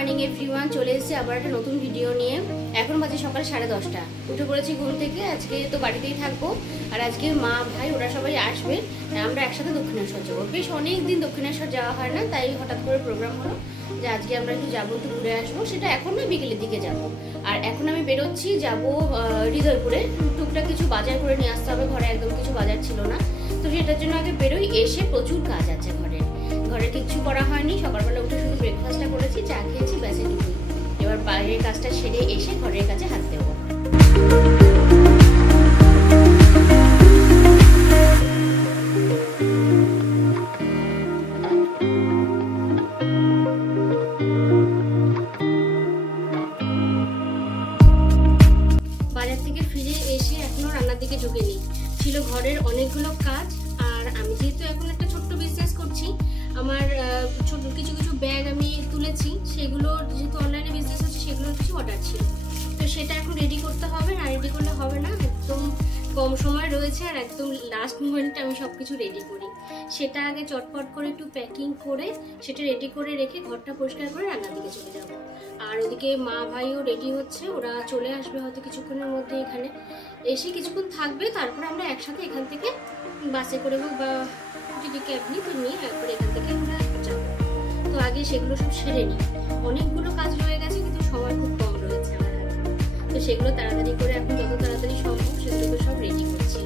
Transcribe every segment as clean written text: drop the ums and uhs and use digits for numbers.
Morning everyone, চলে এসেছি আবার একটা নতুন ভিডিও নিয়ে। এখন বাজে সকাল 10:30। উঠে পড়েছি ঘুম থেকে। আজকে তো বাড়িতেই থাকবো, আর আজকে মা ভাই ওরা সবাই আসবে। আমরা একসাথে দক্ষিণেশ্বর যাবো। বেশ অনেক দিন দক্ষিণেশ্বর যাওয়া হয় না, তাই হঠাৎ করে প্রোগ্রাম হলো যে আজকে আমরা একটু যাবো, একটু ঘুরে আসবো। সেটা এখন না, বিকেলের দিকে যাবো। আর এখন আমি বেরোচ্ছি, যাবো হৃদয়পুরে। টুকটাক কিছু বাজার করে নিয়ে আসতে হবে, ঘরে একদম কিছু বাজার ছিল না, তো সেটার জন্য আগে বেরোই। এসে প্রচুর কাজ আছে ঘরে কিচ্ছু করা হয়নি। সকালবেলা উঠে শুধু ব্রেকফাস্টটা করেছি, চা খেয়েছি, ব্যাস এটুকুই। এবার বাইরের কাজটা সেরে এসে ঘরের কাজে হাত দেবো। বাজার থেকে ফিরে এসে এখনো রান্নার দিকে ঢুকেনি। ছিল ঘরের অনেকগুলো কাজ, আর আমি যেহেতু এখন একটা ছোট্ট বিজনেস করছি, আমার ছোট কিছু ব্যাগ আমি তুলেছি, সেগুলো যেহেতু অনলাইনে বিজনেস হচ্ছে, সেগুলোর কিছু অর্ডার ছিল, তো সেটা এখন রেডি করতে হবে। না রেডি করলে হবে না, একদম কম সময় রয়েছে, আর একদম লাস্ট মোমেন্টে আমি সব কিছু রেডি করি। সেটা আগে চটপট করে একটু প্যাকিং করে সেটা রেডি করে রেখে ঘরটা পরিষ্কার করে রান্নার দিকে চলে যাব। আর ওদিকে মা ভাইও রেডি হচ্ছে, ওরা চলে আসবে হয়তো কিছুক্ষণের মধ্যে। এখানে এসে কিছুক্ষণ থাকবে, তারপরে আমরা একসাথে এখান থেকে বাসে করে হোক বা যদি ক্যাব নিই তো নিয়ে একবার এখান থেকে আমরা যাবো। তো আগে সেগুলো সব সেরে নিই। অনেকগুলো কাজ রয়ে গেছে, কিন্তু সময় খুব কম রয়েছে আমার হাতে, তো সেগুলো তাড়াতাড়ি করে এখন যত তাড়াতাড়ি সম্ভব সেগুলো সব রেডি করছি।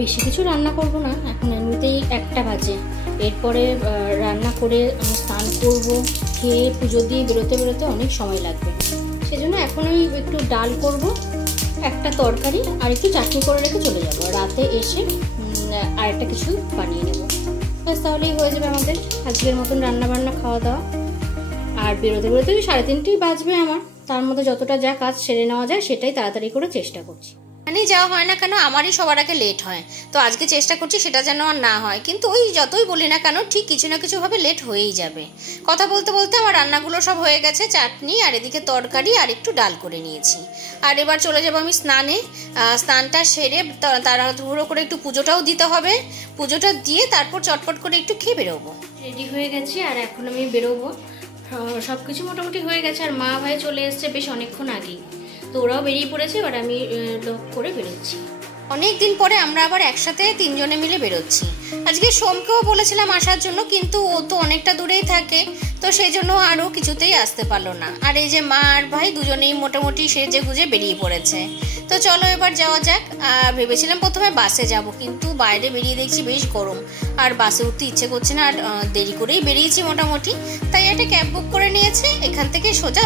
বেশি কিছু রান্না করব না, এখন এমনিতেই 1টা বাজে। এরপরে রান্না করে আমি স্নান করব, খেয়ে পুজো দিয়ে বেরোতে অনেক সময় লাগবে। সেজন্য এখন আমি একটু ডাল করব, একটা তরকারি আর একটু চাটনি করে রেখে চলে যাব। রাতে এসে আরেকটা কিছু বানিয়ে নেব, ব্যাস তাহলেই হয়ে যাবে আমাদের আজকের মতন রান্নাবান্না খাওয়া দাওয়া। আর বেরোতে 3:30 বাজবে আমার। তার মধ্যে যতটা যা কাজ সেরে নেওয়া যায় সেটাই তাড়াতাড়ি করে চেষ্টা করছি। মানে যাওয়া হয় না কেন, আমারই সবার আগে লেট হয়, তো আজকে চেষ্টা করছি সেটা যেন আর না হয়। কিন্তু ওই যতই বলি না কেন, ঠিক কিছু না কিছুভাবে লেট হয়েই যাবে। কথা বলতে বলতে আমার রান্নাগুলো সব হয়ে গেছে, চাটনি আর এদিকে তরকারি আর একটু ডাল করে নিয়েছি। আর এবার চলে যাব আমি স্নানে। স্নানটা সেরে তাড়াহুড়ো করে একটু পুজোটাও দিতে হবে। পুজোটা দিয়ে তারপর চটপট করে একটু খেয়ে বেরোবো। রেডি হয়ে গেছি, আর এখন আমি বেরোবো। সব কিছু মোটামুটি হয়ে গেছে, আর মা ভাই চলে এসছে বেশ অনেকক্ষণ আগেই, তো ওরাও বেরিয়ে পড়েছে। এবার আমি লক করে বেরোচ্ছি। অনেক দিন পরে আমরা আবার একসাথে 3 জনে মিলে বেরোচ্ছি। আজকে সোমকেও বলেছিলাম আসার জন্য, কিন্তু ও তো অনেকটা দূরেই থাকে, তো সেই জন্য আরও কিছুতেই আসতে পারলো না। আর এই যে মা আর ভাই দুজনেই মোটামুটি সেজে গুজে বেরিয়ে পড়েছে। তো চলো এবার যাওয়া যাক। ভেবেছিলাম প্রথমে বাসে যাব, কিন্তু বাইরে বেরিয়ে দেখছি বেশ গরম, আর বাসে উঠতে ইচ্ছে করছে না। আর দেরি করেই বেরিয়েছি মোটামুটি, তাই একটা ক্যাব বুক করে নিয়েছে। এখান থেকে সোজা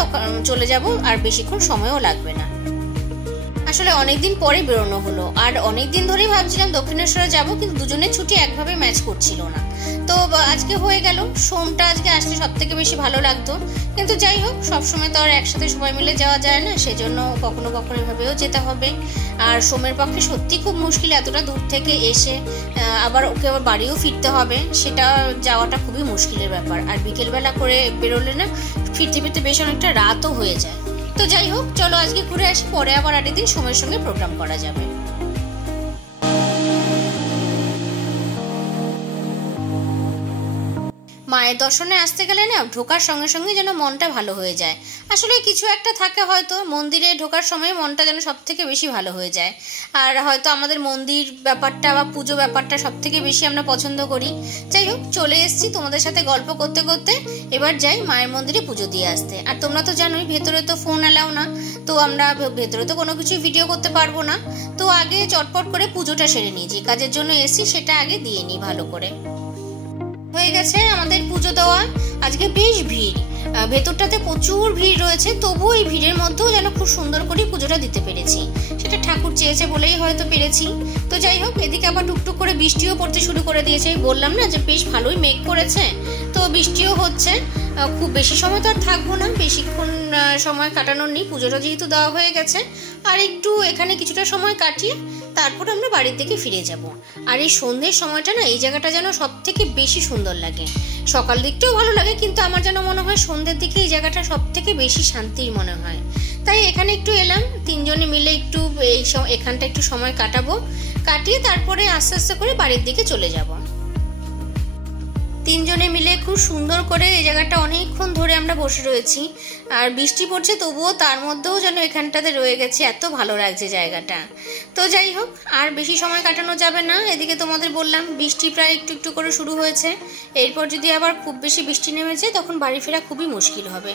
চলে যাব, আর বেশিক্ষণ সময়ও লাগবে না। আসলে অনেকদিন পরে বেরোনো হলো, আর অনেকদিন ধরেই ভাবছিলাম দক্ষিণেশ্বরে যাব, কিন্তু দুজনের ছুটি একভাবে ম্যাচ করছিল না। তো আজকে হয়ে গেল, সোমটা আজকে আসলে সব থেকে বেশি ভালো লাগতো। কিন্তু যাই হোক, সবসময় তো আর একসাথে সবাই মিলে যাওয়া যায় না, সেজন্য কখনো কখনো এভাবেও যেতে হবে। আর সোমের পক্ষে সত্যি খুব মুশকিল, এতটা দূর থেকে এসে আবার ওকে আবার বাড়িও ফিরতে হবে, সেটা যাওয়াটা খুবই মুশকিলের ব্যাপার। আর বিকেলবেলা করে বেরোলে না, ফিরতে ফিরতে বেশ অনেকটা রাতও হয়ে যায়। তো যাই হোক, চলো আজকে ঘুরে আসি, পরে আবার আরেকদিন সময়ের সঙ্গে প্রোগ্রাম করা যাবে। মায়ের দর্শনে আসতে গেলে না, ঢোকার সঙ্গে সঙ্গে যেন মনটা ভালো হয়ে যায়। আসলে কিছু একটা থাকে, হয়তো মন্দিরে ঢোকার সময় মনটা যেন সব থেকে বেশি ভালো হয়ে যায়। আর হয়তো আমাদের মন্দির ব্যাপারটা বা পুজো ব্যাপারটা সব থেকে বেশি আমরা পছন্দ করি। যাই হোক, চলে এসেছি তোমাদের সাথে গল্প করতে করতে। এবার যাই মায়ের মন্দিরে পুজো দিয়ে আসতে। আর তোমরা তো জানোই ভেতরে তো ফোন অ্যালাউ না, তো আমরা ভেতরে তো কোনো কিছুই ভিডিও করতে পারবো না। তো আগে চটপট করে পুজোটা সেরে নিই, যে কাজের জন্য এসি সেটা আগে দিয়ে নিই ভালো করে। হয়ে গেছে আমাদের পুজো দেওয়া। আজকে বেশ ভিড়, ভেতরটাতে প্রচুর ভিড় রয়েছে, তবুও এই ভিড়ের মধ্যেও যেন খুব সুন্দর করে পুজোটা দিতে পেরেছি। সেটা ঠাকুর চেয়েছে বলেই হয়তো পেরেছি। তো যাই হোক, এদিকে আবার টুকটুক করে বৃষ্টিও পড়তে শুরু করে দিয়েছে। বললাম না যে বেশ ভালোই মেঘ করেছে, তো বৃষ্টিও হচ্ছে। খুব বেশি সময় তো আর থাকবো না, বেশিক্ষণ সময় কাটানোর নেই। পুজোটা যেহেতু দেওয়া হয়ে গেছে, আর একটু এখানে কিছুটা সময় কাটিয়ে তারপর আমরা বাড়ির দিকে ফিরে যাব। আর এই সন্ধ্যের সময়টা না, এই জায়গাটা যেন সব থেকে বেশি সুন্দর লাগে। সকাল দিকটাও ভালো লাগে, কিন্তু আমার যেন মনে হয় সন্ধ্যের দিকে এই জায়গাটা সব থেকে বেশি শান্তির মনে হয়। তাই এখানে একটু এলাম, 3 জনে মিলে একটু এখানটা একটু সময় কাটাবো, কাটিয়ে তারপরে আস্তে আস্তে করে বাড়ির দিকে চলে যাব। তিনজনে মিলে খুব সুন্দর করে এই জায়গাটা অনেকক্ষণ ধরে আমরা বসে রয়েছি। আর বৃষ্টি পড়ছে তবুও তার মধ্যেও যেন এখানটাতে রয়ে গেছে, এত ভালো লাগছে জায়গাটা। তো যাই হোক, আর বেশি সময় কাটানো যাবে না। এদিকে তোমাদের বললাম বৃষ্টি প্রায় একটু একটু করে শুরু হয়েছে। এরপর যদি আবার খুব বেশি বৃষ্টি নেমেছে তখন বাড়ি ফেরা খুবই মুশকিল হবে।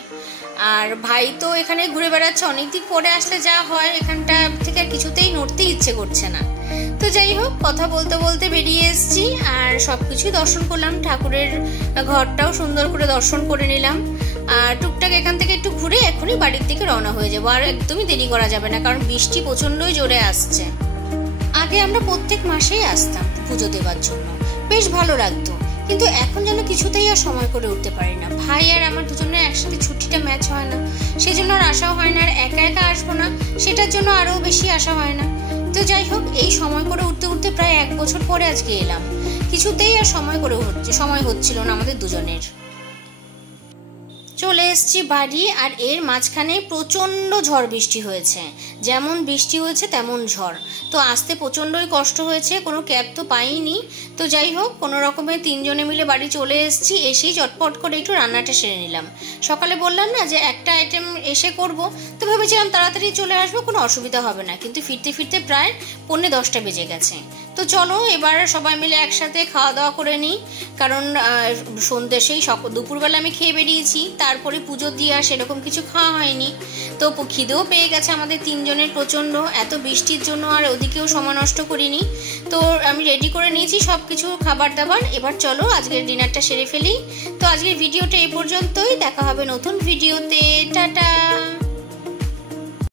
আর ভাই তো এখানে ঘুরে বেড়াচ্ছে, অনেকদিন পরে আসলে যা হয় এখানটা থেকে আর কিছুতেই নড়তে ইচ্ছে করছে না। তো যাই হোক, কথা বলতে বলতে বেরিয়ে এসেছি আর সব কিছুই দর্শন করলাম। ঠাকুরের ঘরটাও সুন্দর করে দর্শন করে নিলাম। আর টুকটাক এখান থেকে একটু ঘুরে এখনই বাড়ির দিকে রওনা হয়ে যাবো। আর একদমই দেরি করা যাবে না, কারণ বৃষ্টি প্রচণ্ডই জোরে আসছে। আগে আমরা প্রত্যেক মাসেই আসতাম পুজো দেওয়ার জন্য, বেশ ভালো লাগতো। কিন্তু এখন যেন কিছুতেই আর সময় করে উঠতে পারি না। ভাই আর আমার দুজনের একসাথে ছুটিটা ম্যাচ হয় না, সেই জন্য আর আসা হয় না। আর একা একা আসবো না, সেটার জন্য আরও বেশি আসা হয় না। তো যাই হোক, এই সময় করে উঠতে উঠতে প্রায় 1 বছর পরে আজকে এলাম। কিছুতেই আর সময় হচ্ছিল না আমাদের দুজনের। চলে এসেছি বাড়ি, আর এর মাঝখানে প্রচণ্ড ঝড় বৃষ্টি হয়েছে। যেমন বৃষ্টি হয়েছে তেমন ঝড়। তো আসতে প্রচণ্ডই কষ্ট হয়েছে, কোনো ক্যাব তো পাইনি। তো যাই হোক, কোনো রকমে তিনজনে মিলে বাড়ি চলে এসেছি। এসেই চটপট করে একটু রান্নাটা সেরে নিলাম। সকালে বললাম না যে একটা আইটেম এসে করব, তো ভেবেছিলাম তাড়াতাড়ি চলে আসবো, কোনো অসুবিধা হবে না। কিন্তু ফিরতে ফিরতে প্রায় 9:45 বেজে গেছে। তো চলো এবার সবাই মিলে একসাথে খাওয়া দাওয়া করে নিই, কারণ সন্ধ্যে সেই দুপুরবেলা আমি খেয়ে বেরিয়েছি, তারপরে পুজো দিয়ে আর সেরকম কিছু খাওয়া হয়নি। তো খিদেও পেয়ে গেছে আমাদের তিনজনের প্রচণ্ড, এত বৃষ্টির জন্য আর ওদিকেও সময় নষ্ট করিনি। তো আমি রেডি করে নিয়েছি সব কিছু খাবার দাবার। এবার চলো আজকের ডিনারটা সেরে ফেলি। তো আজকের ভিডিওটা এই পর্যন্তই, দেখা হবে নতুন ভিডিওতে। টাটা।